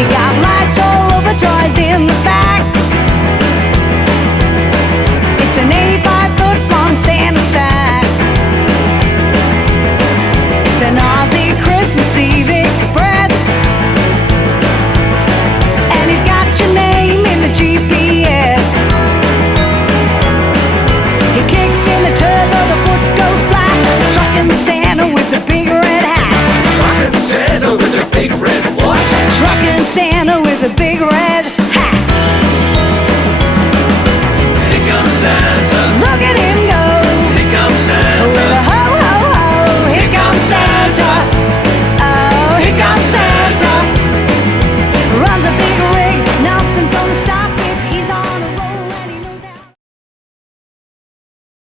He got lights all over, toys in the back. It's an 85-foot-long Santa sack. It's an Aussie Christmas Eve Express, and he's got your name in the GPS. He kicks in the turbo, the foot goes flat. Truckin' Santa with the big red hat. Truckin' Santa with a big red what? Truckin' Santa with a big red hat. Here comes Santa. Look at him.